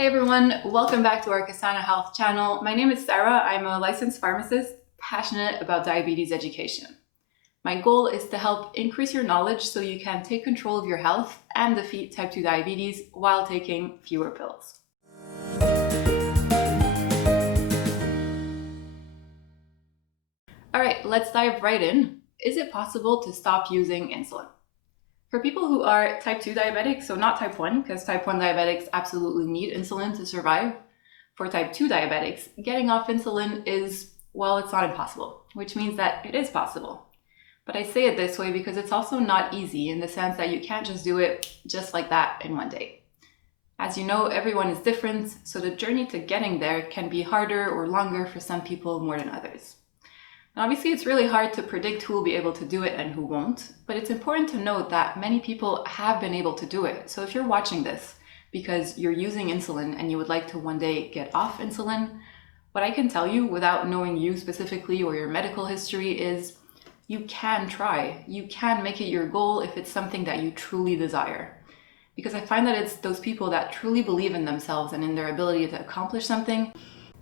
Hey everyone, welcome back to our Kasana Health channel. My name is Sarah. I'm a licensed pharmacist passionate about diabetes education. My goal is to help increase your knowledge so you can take control of your health and defeat type 2 diabetes while taking fewer pills. All right, let's dive right in. Is it possible to stop using insulin? For people who are type 2 diabetics, so not type 1, because type 1 diabetics absolutely need insulin to survive. For type 2 diabetics, getting off insulin is, well, it's not impossible, which means that it is possible. But I say it this way because it's also not easy in the sense that you can't just do it just like that in one day. As you know, everyone is different, so the journey to getting there can be harder or longer for some people more than others. And obviously, it's really hard to predict who will be able to do it and who won't, but it's important to note that many people have been able to do it. So if you're watching this because you're using insulin and you would like to one day get off insulin, what I can tell you without knowing you specifically or your medical history is you can try. You can make it your goal if it's something that you truly desire. Because I find that it's those people that truly believe in themselves and in their ability to accomplish something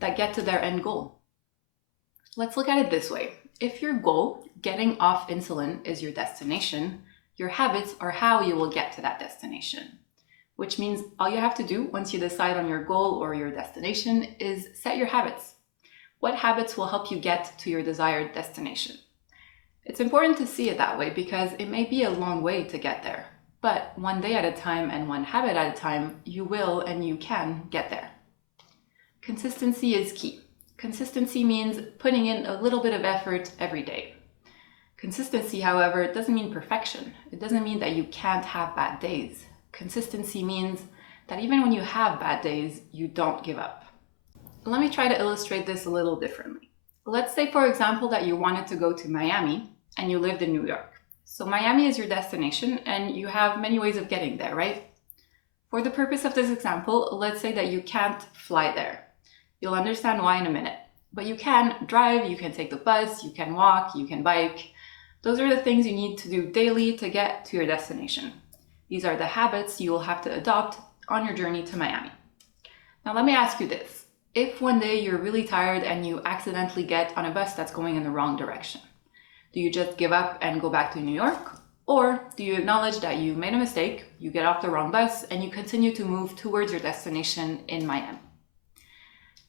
that get to their end goal. Let's look at it this way. If your goal, getting off insulin, is your destination, your habits are how you will get to that destination. Which means all you have to do once you decide on your goal or your destination is set your habits. What habits will help you get to your desired destination? It's important to see it that way because it may be a long way to get there. But one day at a time and one habit at a time, you will and you can get there. Consistency is key. Consistency means putting in a little bit of effort every day. Consistency, however, doesn't mean perfection. It doesn't mean that you can't have bad days. Consistency means that even when you have bad days, you don't give up. Let me try to illustrate this a little differently. Let's say, for example, that you wanted to go to Miami and you lived in New York. So Miami is your destination and you have many ways of getting there, right? For the purpose of this example, let's say that you can't fly there. You'll understand why in a minute. But you can drive, you can take the bus, you can walk, you can bike. Those are the things you need to do daily to get to your destination. These are the habits you will have to adopt on your journey to Miami. Now let me ask you this. If one day you're really tired and you accidentally get on a bus that's going in the wrong direction, do you just give up and go back to New York? Or do you acknowledge that you made a mistake, you get off the wrong bus, and you continue to move towards your destination in Miami?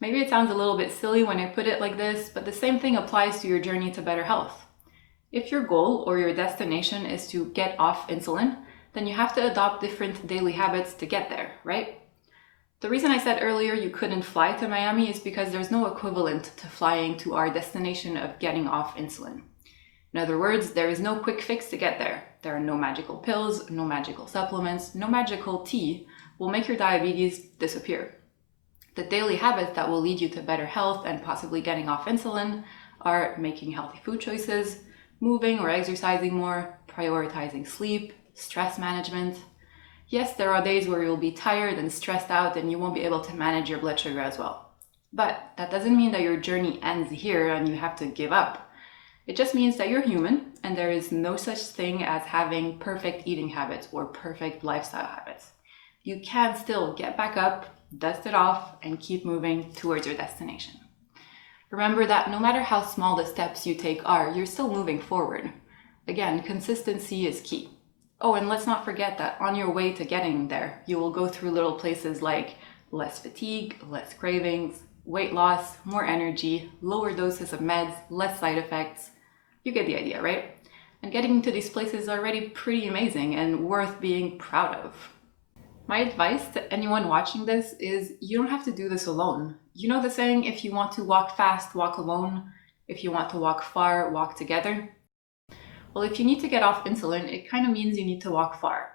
Maybe it sounds a little bit silly when I put it like this, but the same thing applies to your journey to better health. If your goal or your destination is to get off insulin, then you have to adopt different daily habits to get there, right? The reason I said earlier you couldn't fly to Miami is because there's no equivalent to flying to our destination of getting off insulin. In other words, there is no quick fix to get there. There are no magical pills, no magical supplements, no magical tea will make your diabetes disappear. The daily habits that will lead you to better health and possibly getting off insulin are making healthy food choices, moving or exercising more, prioritizing sleep, stress management. Yes, there are days where you'll be tired and stressed out and you won't be able to manage your blood sugar as well. But that doesn't mean that your journey ends here and you have to give up. It just means that you're human and there is no such thing as having perfect eating habits or perfect lifestyle habits. You can still get back up, dust it off, and keep moving towards your destination. Remember that no matter how small the steps you take are, you're still moving forward. Again, consistency is key. Oh, and let's not forget that on your way to getting there, you will go through little places like less fatigue, less cravings, weight loss, more energy, lower doses of meds, less side effects. You get the idea, right? And getting to these places is already pretty amazing and worth being proud of. My advice to anyone watching this is you don't have to do this alone. You know the saying, if you want to walk fast, walk alone. If you want to walk far, walk together. Well, if you need to get off insulin, it kind of means you need to walk far.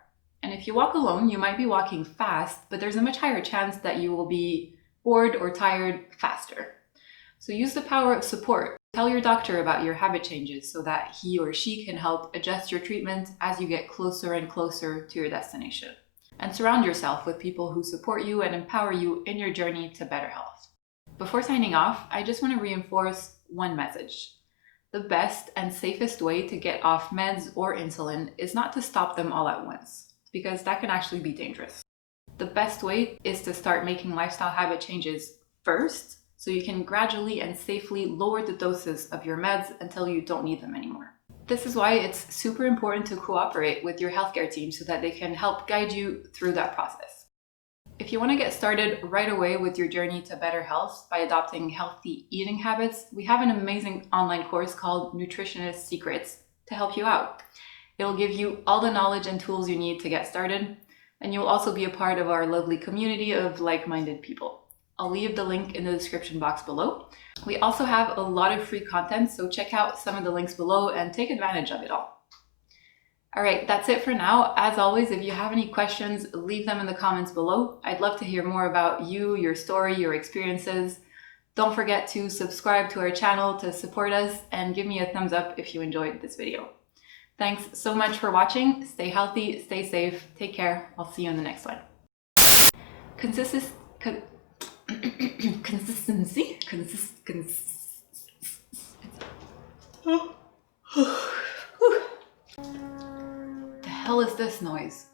And if you walk alone, you might be walking fast, but there's a much higher chance that you will be bored or tired faster. So use the power of support. Tell your doctor about your habit changes so that he or she can help adjust your treatment as you get closer and closer to your destination. And surround yourself with people who support you and empower you in your journey to better health. Before signing off, I just want to reinforce one message. The best and safest way to get off meds or insulin is not to stop them all at once, because that can actually be dangerous. The best way is to start making lifestyle habit changes first, so you can gradually and safely lower the doses of your meds until you don't need them anymore. This is why it's super important to cooperate with your healthcare team so that they can help guide you through that process. If you want to get started right away with your journey to better health by adopting healthy eating habits, we have an amazing online course called Nutritionist Secrets to help you out. It'll give you all the knowledge and tools you need to get started, and you'll also be a part of our lovely community of like-minded people. I'll leave the link in the description box below. We also have a lot of free content, so check out some of the links below and take advantage of it all. All right, that's it for now. As always, if you have any questions, leave them in the comments below. I'd love to hear more about you, your story, your experiences. Don't forget to subscribe to our channel to support us and give me a thumbs up if you enjoyed this video. Thanks so much for watching. Stay healthy, stay safe, take care. I'll see you in the next one. Consistency. The hell is this noise?